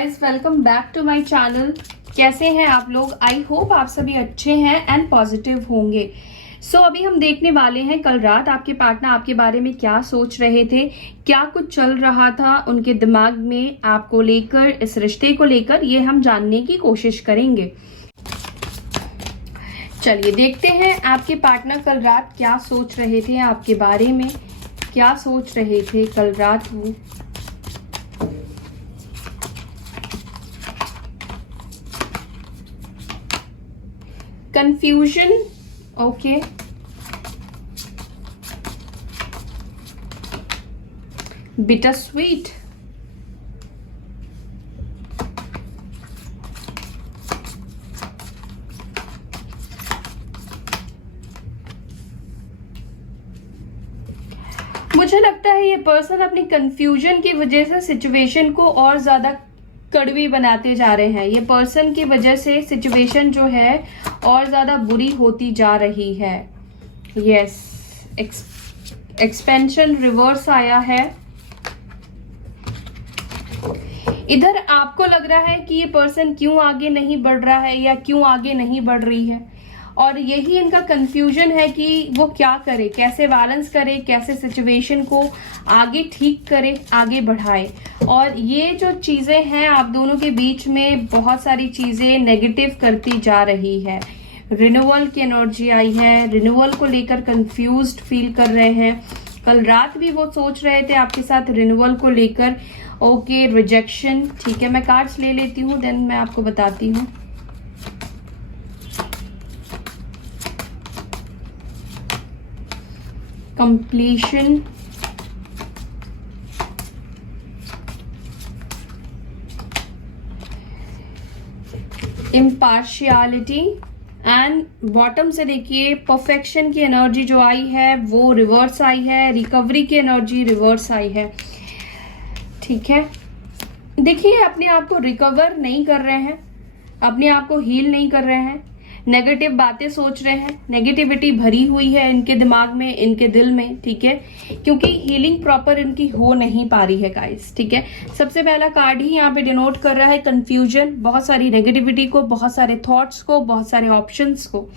Guys, welcome back to my channel. कैसे हैं आप लोग? आई होप आप सभी अच्छे हैं एंड पॉजिटिव होंगे। अभी हम देखने वाले हैं कल रात आपके पार्टनर आपके बारे में क्या सोच रहे थे, क्या कुछ चल रहा था उनके दिमाग में आपको लेकर, इस रिश्ते को लेकर, ये हम जानने की कोशिश करेंगे। चलिए देखते हैं आपके पार्टनर कल रात क्या सोच रहे थे आपके बारे में, क्या सोच रहे थे कल रात वो। Confusion, okay. बिटर स्वीट, मुझे लगता है ये पर्सन अपनी कंफ्यूजन की वजह से सिचुएशन को और ज्यादा कड़वी बनाते जा रहे हैं। ये पर्सन की वजह से सिचुएशन जो है और ज्यादा बुरी होती जा रही है। यस, एक्सपेंशन रिवर्स आया है। इधर आपको लग रहा है कि ये पर्सन क्यों आगे नहीं बढ़ रहा है या क्यों आगे नहीं बढ़ रही है, और यही इनका कंफ्यूजन है कि वो क्या करे, कैसे बैलेंस करे, कैसे सिचुएशन को आगे ठीक करे, आगे बढ़ाए। और ये जो चीजें हैं आप दोनों के बीच में बहुत सारी चीजें नेगेटिव करती जा रही है। रिन्यूअल की एनर्जी आई है, रिन्यूअल को लेकर कंफ्यूज्ड फील कर रहे हैं। कल रात भी वो सोच रहे थे आपके साथ रिन्यूअल को लेकर। ओके, रिजेक्शन, ठीक है। मैं कार्ड्स ले लेती हूँ, देन मैं आपको बताती हूँ। कंप्लीशन, इम्पार्शियलिटी एंड बॉटम से देखिए परफेक्शन की एनर्जी जो आई है वो रिवर्स आई है, रिकवरी की एनर्जी रिवर्स आई है। ठीक है, देखिए अपने आप को रिकवर नहीं कर रहे हैं, अपने आप को हील नहीं कर रहे हैं, नेगेटिव बातें सोच रहे हैं, नेगेटिविटी भरी हुई है इनके दिमाग में, इनके दिल में। ठीक है, क्योंकि हीलिंग प्रॉपर इनकी हो नहीं पा रही है गाइस। ठीक है, सबसे पहला कार्ड ही यहाँ पे डिनोट कर रहा है कंफ्यूजन, बहुत सारी नेगेटिविटी को, बहुत सारे थॉट्स को, बहुत सारे ऑप्शंस को।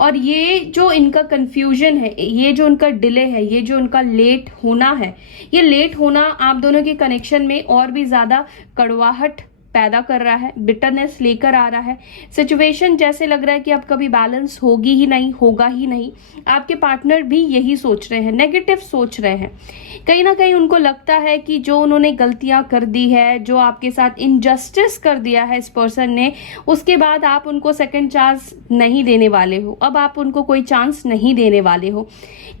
और ये जो इनका कंफ्यूजन है, ये जो उनका डिले है, ये जो उनका लेट होना है, ये लेट होना आप दोनों के कनेक्शन में और भी ज्यादा कड़वाहट पैदा कर रहा है, बिटरनेस लेकर आ रहा है। सिचुएशन जैसे लग रहा है कि अब कभी बैलेंस होगी ही नहीं, होगा ही नहीं। आपके पार्टनर भी यही सोच रहे हैं, नेगेटिव सोच रहे हैं। कहीं ना कहीं उनको लगता है कि जो उन्होंने गलतियां कर दी है, जो आपके साथ इनजस्टिस कर दिया है इस पर्सन ने, उसके बाद आप उनको सेकंड चांस नहीं देने वाले हो, अब आप उनको कोई चांस नहीं देने वाले हो।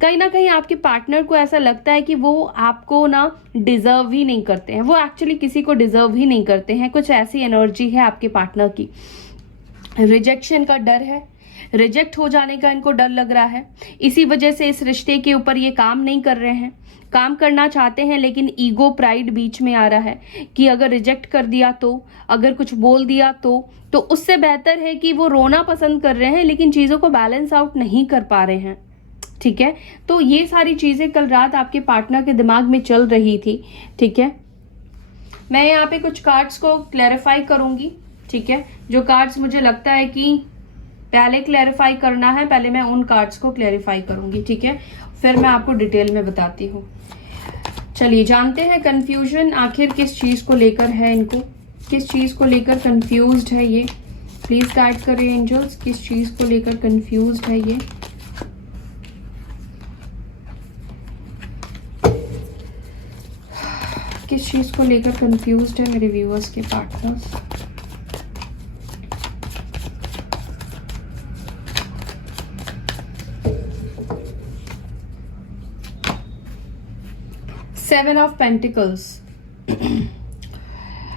कहीं ना कहीं आपके पार्टनर को ऐसा लगता है कि वो आपको ना डिजर्व ही नहीं करते हैं, वो एक्चुअली किसी को डिजर्व ही नहीं करते हैं। कुछ ऐसी एनर्जी है आपके पार्टनर की। रिजेक्शन का डर है, रिजेक्ट हो जाने का इनको डर लग रहा है। इसी वजह से इस रिश्ते के ऊपर ये काम नहीं कर रहे हैं। काम करना चाहते हैं लेकिन ईगो, प्राइड बीच में आ रहा है कि अगर रिजेक्ट कर दिया तो, अगर कुछ बोल दिया तो उससे बेहतर है कि वो रोना पसंद कर रहे हैं लेकिन चीजों को बैलेंस आउट नहीं कर पा रहे हैं। ठीक है, तो ये सारी चीजें कल रात आपके पार्टनर के दिमाग में चल रही थी। ठीक है, मैं यहाँ पे कुछ कार्ड्स को क्लैरिफाई करूंगी। ठीक है, जो कार्ड्स मुझे लगता है कि पहले क्लैरिफाई करना है, पहले मैं उन कार्ड्स को क्लैरिफाई करूंगी। ठीक है, फिर मैं आपको डिटेल में बताती हूँ। चलिए जानते हैं कंफ्यूजन आखिर किस चीज को लेकर है, इनको किस चीज को लेकर कंफ्यूज्ड है ये। प्लीज गाइड करिए एंजल्स, किस चीज को लेकर कंफ्यूज्ड है ये। किस चीज को लेकर कंफ्यूज्ड है मेरे व्यूअर्स के पार्टनर्स। Seven of pentacles.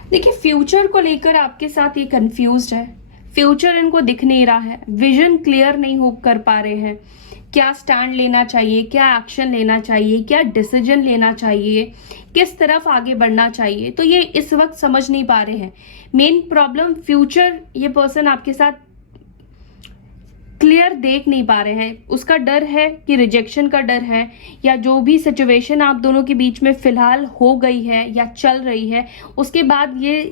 देखिए फ्यूचर को लेकर आपके साथ ये कंफ्यूज्ड है। फ्यूचर इनको दिख नहीं रहा है, विजन क्लियर नहीं हो कर पा रहे हैं। क्या स्टैंड लेना चाहिए, क्या एक्शन लेना चाहिए, क्या डिसीजन लेना चाहिए, किस तरफ आगे बढ़ना चाहिए, तो ये इस वक्त समझ नहीं पा रहे हैं। मेन प्रॉब्लम फ्यूचर ये पर्सन आपके साथ क्लियर देख नहीं पा रहे हैं। उसका डर है कि रिजेक्शन का डर है, या जो भी सिचुएशन आप दोनों के बीच में फिलहाल हो गई है या चल रही है, उसके बाद ये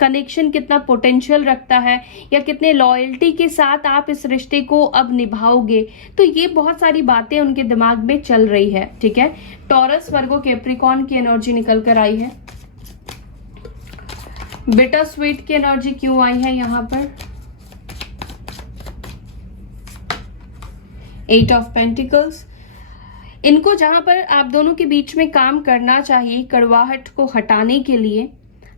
कनेक्शन कितना पोटेंशियल रखता है, या कितने लॉयल्टी के साथ आप इस रिश्ते को अब निभाओगे। तो ये बहुत सारी बातें उनके दिमाग में चल रही है, ठीक है। टॉरस, वर्गो, कैप्रिकॉर्न की एनर्जी निकल कर आई है। बिटर स्वीट की एनर्जी क्यों आई है यहाँ पर? 8 ऑफ पेंटिकल्स। इनको जहां पर आप दोनों के बीच में काम करना चाहिए कड़वाहट को हटाने के लिए,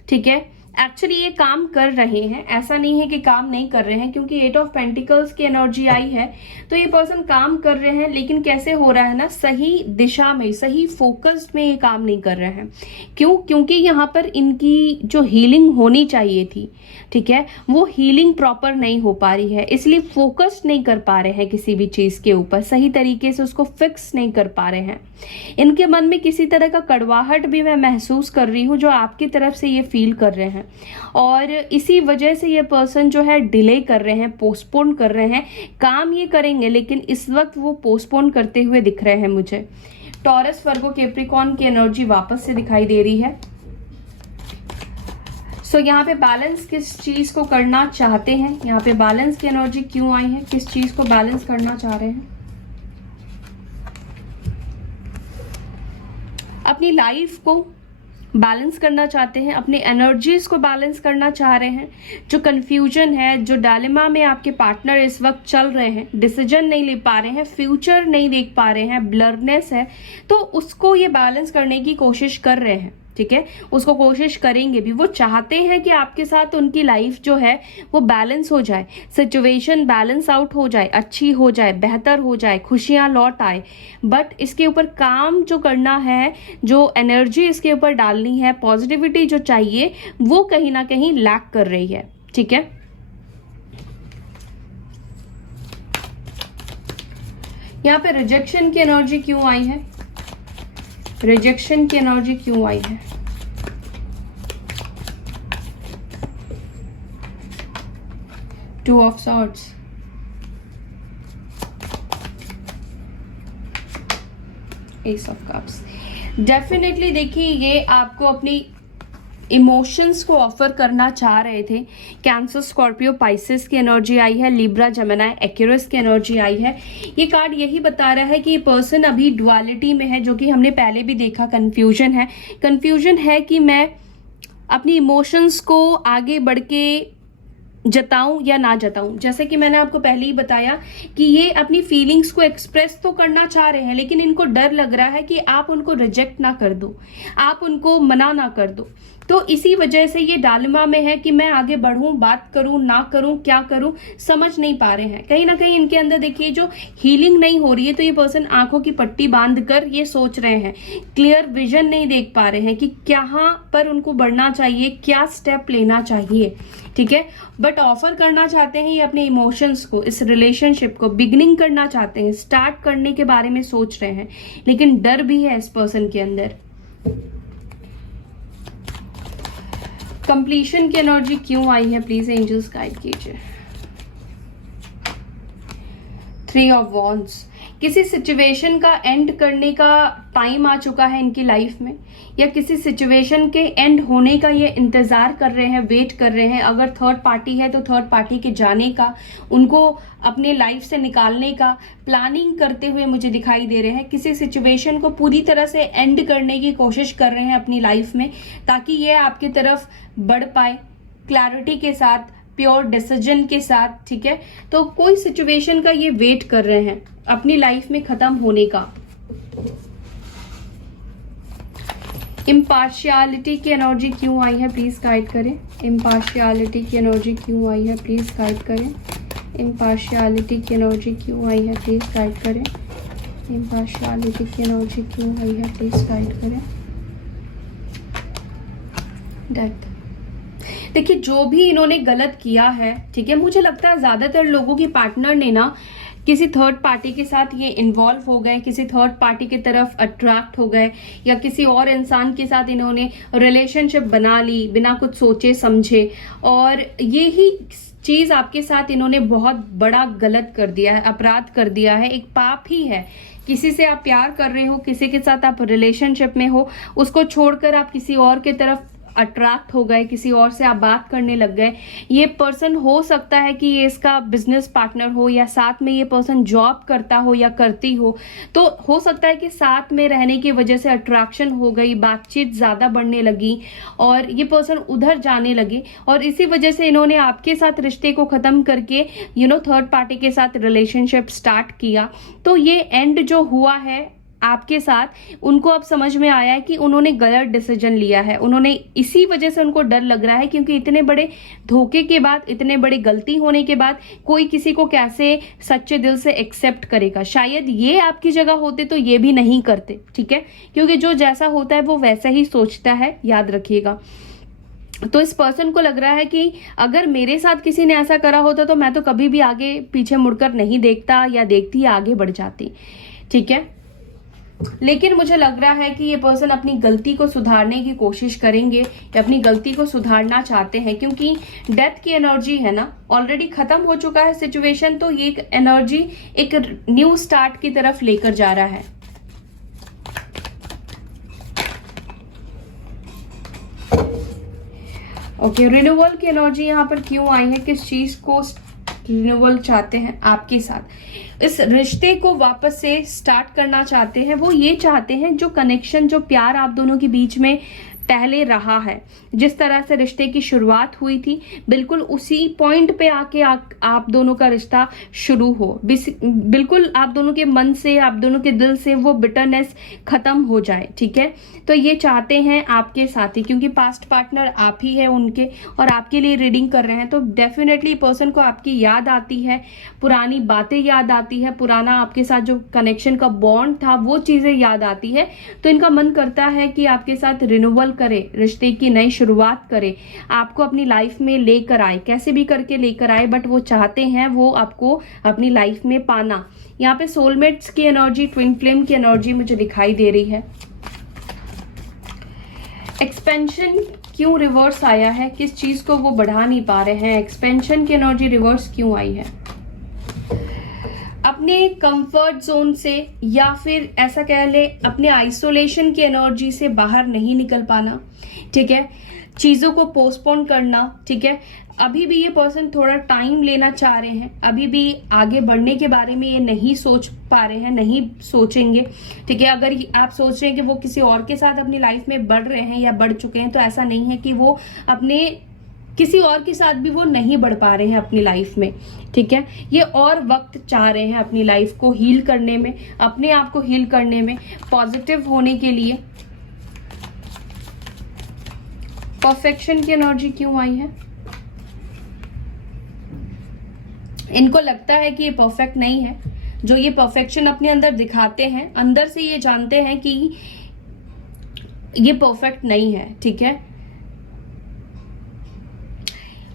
ठीक है, एक्चुअली ये काम कर रहे हैं, ऐसा नहीं है कि काम नहीं कर रहे हैं, क्योंकि 8 ऑफ पेंटिकल्स की एनर्जी आई है तो ये पर्सन काम कर रहे हैं, लेकिन कैसे हो रहा है ना, सही दिशा में, सही फोकस में ये काम नहीं कर रहे हैं। क्यों? क्योंकि यहाँ पर इनकी जो हीलिंग होनी चाहिए थी, ठीक है, वो हीलिंग प्रॉपर नहीं हो पा रही है, इसलिए फोकस नहीं कर पा रहे हैं किसी भी चीज के ऊपर, सही तरीके से उसको फिक्स नहीं कर पा रहे हैं। इनके मन में किसी तरह का कड़वाहट भी मैं महसूस कर रही हूँ, जो आपकी तरफ से ये फील कर रहे हैं, और इसी वजह से ये पर्सन जो है डिले कर रहे हैं, पोस्टपोन कर रहे हैं। काम ये करेंगे, लेकिन इस वक्त वो पोस्टपोन करते हुए दिख रहे हैं मुझे। टॉरस, वर्गो, कैप्रिकॉर्न की एनर्जी वापस से दिखाई दे रही है। सो यहाँ पे बैलेंस किस चीज को करना चाहते हैं, यहाँ पे बैलेंस की एनर्जी क्यों आई है, किस चीज को बैलेंस करना चाह रहे हैं? अपनी लाइफ को बैलेंस करना चाहते हैं, अपनी एनर्जीज को बैलेंस करना चाह रहे हैं। जो कंफ्यूजन है, जो डायलेमा में आपके पार्टनर इस वक्त चल रहे हैं, डिसीजन नहीं ले पा रहे हैं, फ्यूचर नहीं देख पा रहे हैं, ब्लरनेस है, तो उसको ये बैलेंस करने की कोशिश कर रहे हैं, ठीक है, उसको कोशिश करेंगे भी। वो चाहते हैं कि आपके साथ उनकी लाइफ जो है वो बैलेंस हो जाए, सिचुएशन बैलेंस आउट हो जाए, अच्छी हो जाए, बेहतर हो जाए, खुशियां लौट आए। बट इसके ऊपर काम जो करना है, जो एनर्जी इसके ऊपर डालनी है, पॉजिटिविटी जो चाहिए, वो कहीं ना कहीं लैक कर रही है, ठीक है। यहाँ पे रिजेक्शन की एनर्जी क्यों आई है? रिजेक्शन की एनर्जी क्यों आई है? Two of swords, S of cups. Definitely देखिए, ये आपको अपनी इमोशंस को ऑफर करना चाह रहे थे। कैंसर, स्कॉर्पियो, पाइसेस की एनर्जी आई है। लिब्रा, जेमिनी, एक्यूरस की एनर्जी आई है। ये कार्ड यही बता रहा है कि ये पर्सन अभी डुअलिटी में है, जो कि हमने पहले भी देखा। कंफ्यूजन है कि मैं अपनी इमोशंस को आगे बढ़ के जताऊं या ना जताऊं। जैसे कि मैंने आपको पहले ही बताया कि ये अपनी फीलिंग्स को एक्सप्रेस तो करना चाह रहे हैं, लेकिन इनको डर लग रहा है कि आप उनको रिजेक्ट ना कर दो, आप उनको मना ना कर दो। तो इसी वजह से ये डायलेमा में है कि मैं आगे बढ़ूं, बात करूं, ना करूं, क्या करूं, समझ नहीं पा रहे हैं। कहीं ना कहीं इनके अंदर देखिए, जो हीलिंग नहीं हो रही है, तो ये पर्सन आंखों की पट्टी बांध कर ये सोच रहे हैं, क्लियर विजन नहीं देख पा रहे हैं कि कहां पर उनको बढ़ना चाहिए, क्या स्टेप लेना चाहिए, ठीक है। बट ऑफर करना चाहते हैं ये अपने इमोशंस को, इस रिलेशनशिप को बिगिनिंग करना चाहते हैं, स्टार्ट करने के बारे में सोच रहे हैं, लेकिन डर भी है इस पर्सन के अंदर। कंप्लीशन की एनर्जी क्यों आई है? प्लीज एंजल्स गाइड कीजिए। 3 ऑफ वॉन्ड्स। किसी सिचुएशन का एंड करने का टाइम आ चुका है इनकी लाइफ में, या किसी सिचुएशन के एंड होने का ये इंतजार कर रहे हैं, वेट कर रहे हैं। अगर थर्ड पार्टी है तो थर्ड पार्टी के जाने का, उनको अपने लाइफ से निकालने का प्लानिंग करते हुए मुझे दिखाई दे रहे हैं। किसी सिचुएशन को पूरी तरह से एंड करने की कोशिश कर रहे हैं अपनी लाइफ में, ताकि ये आपकी तरफ बढ़ पाए क्लैरिटी के साथ, प्योर डिसीजन के साथ, ठीक है। तो कोई सिचुएशन का ये वेट कर रहे हैं अपनी लाइफ में खत्म होने का। इम्पार्शियलिटी की एनर्जी क्यों आई है? प्लीज गाइड करें। इम्पार्शियलिटी की एनर्जी क्यों आई है? प्लीज गाइड करें। इम्पार्शियलिटी की एनर्जी क्यों आई है? प्लीज गाइड करें। इम्पार्शियलिटी की एनर्जी क्यों आई है? प्लीज गाइड करें। डेथ। देखिए, जो भी इन्होंने गलत किया है, ठीक है, मुझे लगता है ज्यादातर लोगों की पार्टनर ने ना किसी थर्ड पार्टी के साथ ये इन्वॉल्व हो गए, किसी थर्ड पार्टी की तरफ अट्रैक्ट हो गए, या किसी और इंसान के साथ इन्होंने रिलेशनशिप बना ली बिना कुछ सोचे समझे, और ये ही चीज आपके साथ इन्होंने बहुत बड़ा गलत कर दिया है, अपराध कर दिया है, एक पाप ही है। किसी से आप प्यार कर रहे हो, किसी के साथ आप रिलेशनशिप में हो, उसको छोड़कर आप किसी और के तरफ अट्रैक्ट हो गए, किसी और से आप बात करने लग गए। ये पर्सन हो सकता है कि ये इसका बिजनेस पार्टनर हो या साथ में ये पर्सन जॉब करता हो या करती हो, तो हो सकता है कि साथ में रहने की वजह से अट्रैक्शन हो गई, बातचीत ज़्यादा बढ़ने लगी और ये पर्सन उधर जाने लगे और इसी वजह से इन्होंने आपके साथ रिश्ते को ख़त्म करके थर्ड पार्टी के साथ रिलेशनशिप स्टार्ट किया। तो ये एंड जो हुआ है आपके साथ, उनको अब समझ में आया है कि उन्होंने गलत डिसीजन लिया है। उन्होंने इसी वजह से उनको डर लग रहा है, क्योंकि इतने बड़े धोखे के बाद, इतने बड़ी गलती होने के बाद कोई किसी को कैसे सच्चे दिल से एक्सेप्ट करेगा। शायद ये आपकी जगह होते तो ये भी नहीं करते, ठीक है, क्योंकि जो जैसा होता है वो वैसा ही सोचता है, याद रखिएगा। तो इस पर्सन को लग रहा है कि अगर मेरे साथ किसी ने ऐसा करा होता तो मैं तो कभी भी आगे पीछे मुड़कर नहीं देखता या देखती, आगे बढ़ जाती, ठीक है। लेकिन मुझे लग रहा है कि ये पर्सन अपनी गलती को सुधारने की कोशिश करेंगे या अपनी गलती को सुधारना चाहते हैं, क्योंकि डेथ की एनर्जी है ना, ऑलरेडी खत्म हो चुका है सिचुएशन, तो ये एनर्जी एक न्यू स्टार्ट की तरफ लेकर जा रहा है। ओके, रिन्यूअल की एनर्जी यहाँ पर क्यों आई है, किस चीज को रिन्यूअल चाहते हैं आपके साथ, इस रिश्ते को वापस से स्टार्ट करना चाहते हैं। वो ये चाहते हैं जो कनेक्शन, जो प्यार आप दोनों के बीच में पहले रहा है, जिस तरह से रिश्ते की शुरुआत हुई थी, बिल्कुल उसी पॉइंट पे आके आप दोनों का रिश्ता शुरू हो। बिल्कुल आप दोनों के मन से, आप दोनों के दिल से वो बिटरनेस खत्म हो जाए, ठीक है। तो ये चाहते हैं आपके साथी, क्योंकि पास्ट पार्टनर आप ही है उनके और आपके लिए रीडिंग कर रहे हैं, तो डेफिनेटली पर्सन को आपकी याद आती है, पुरानी बातें याद आती है, पुराना आपके साथ जो कनेक्शन का बॉन्ड था वो चीजें याद आती है। तो इनका मन करता है कि आपके साथ रिन्यूअल करे, रिश्ते की नई शुरुआत करे, आपको अपनी लाइफ में लेकर आए, कैसे भी करके लेकर आए, बट वो चाहते हैं वो आपको अपनी लाइफ में पाना। यहाँ पे सोलमेट्स की एनर्जी, ट्विन फ्लेम की एनर्जी मुझे दिखाई दे रही है। एक्सपेंशन क्यों रिवर्स आया है, किस चीज को वो बढ़ा नहीं पा रहे हैं, एक्सपेंशन की एनर्जी रिवर्स क्यों आई है। अपने कंफर्ट जोन से या फिर ऐसा कह ले अपने आइसोलेशन की एनर्जी से बाहर नहीं निकल पाना, ठीक है, चीजों को पोस्टपोन करना, ठीक है। अभी भी ये पर्सन थोड़ा टाइम लेना चाह रहे हैं, अभी भी आगे बढ़ने के बारे में ये नहीं सोच पा रहे हैं, नहीं सोचेंगे, ठीक है। अगर आप सोच रहे हैं कि वो किसी और के साथ अपनी लाइफ में बढ़ रहे हैं या बढ़ चुके हैं, तो ऐसा नहीं है कि वो अपने किसी और के साथ भी वो नहीं बढ़ पा रहे हैं अपनी लाइफ में, ठीक है। ये और वक्त चाह रहे हैं अपनी लाइफ को हील करने में, अपने आप को हील करने में, पॉजिटिव होने के लिए। परफेक्शन की एनर्जी क्यों आई है, इनको लगता है कि ये परफेक्ट नहीं है। जो ये परफेक्शन अपने अंदर दिखाते हैं, अंदर से ये जानते हैं कि ये परफेक्ट नहीं है, ठीक है।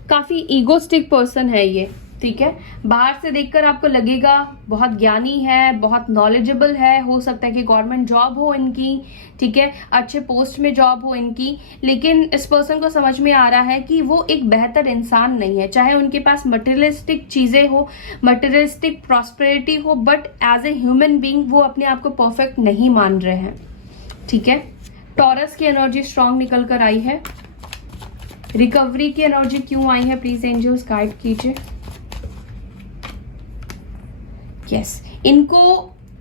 काफी ईगोस्टिक पर्सन है ये, ठीक है। बाहर से देखकर आपको लगेगा बहुत ज्ञानी है, बहुत नॉलेजेबल है, हो सकता है कि गवर्नमेंट जॉब हो इनकी, ठीक है, अच्छे पोस्ट में जॉब हो इनकी, लेकिन इस पर्सन को समझ में आ रहा है कि वो एक बेहतर इंसान नहीं है। चाहे उनके पास मटेरियलिस्टिक चीजें हो, मटेरियलिस्टिक प्रॉस्पेरिटी हो, but as a human being वो अपने आप को परफेक्ट नहीं मान रहे हैं, ठीक है। टॉरस की एनर्जी स्ट्रांग निकल कर आई है। रिकवरी की एनर्जी क्यों आई है, प्लीज एंजल्स गाइड कीजिए। यस, इनको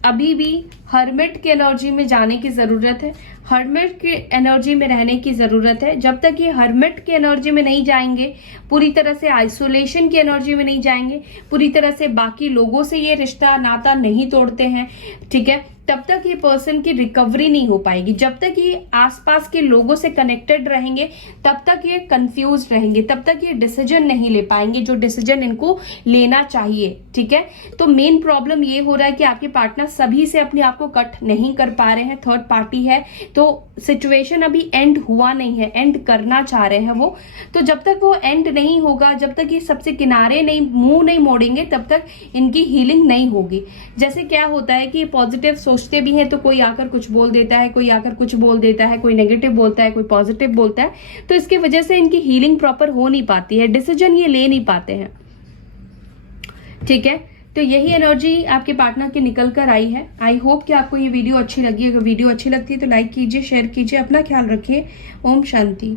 अभी भी हर्मिट की एनर्जी में जाने की जरूरत है, हर्मिट की एनर्जी में रहने की जरूरत है। जब तक ये हर्मिट की एनर्जी में नहीं जाएंगे, पूरी तरह से आइसोलेशन की एनर्जी में नहीं जाएंगे, पूरी तरह से बाकी लोगों से ये रिश्ता नाता नहीं तोड़ते हैं, ठीक है, तब तक ये पर्सन की रिकवरी नहीं हो पाएगी। जब तक ये आसपास के लोगों से कनेक्टेड रहेंगे, तब तक ये कंफ्यूज रहेंगे, तब तक ये डिसीजन नहीं ले पाएंगे जो डिसीजन इनको लेना चाहिए, ठीक है। तो मेन प्रॉब्लम ये हो रहा है कि आपके पार्टनर सभी से अपने आप को कट नहीं कर पा रहे हैं, थर्ड पार्टी है, तो सिचुएशन अभी एंड हुआ नहीं है, एंड करना चाह रहे हैं वो। तो जब तक वो एंड नहीं होगा, जब तक ये सबसे किनारे नहीं, मुंह नहीं मोड़ेंगे, तब तक इनकी हीलिंग नहीं होगी। जैसे क्या होता है कि पॉजिटिव सोचते भी हैं तो कोई आकर कुछ बोल देता है, कोई आकर कुछ बोल देता है, कोई नेगेटिव बोलता है, कोई पॉजिटिव बोलता है, तो इसकी वजह से इनकी हीलिंग प्रॉपर हो नहीं पाती है, डिसीजन ये ले नहीं पाते हैं, ठीक है। तो यही एनर्जी आपके पार्टनर की निकल कर आई है। आई होप कि आपको ये वीडियो अच्छी लगी। अगर वीडियो अच्छी लगती है तो लाइक कीजिए, शेयर कीजिए, अपना ख्याल रखिए। ओम शांति।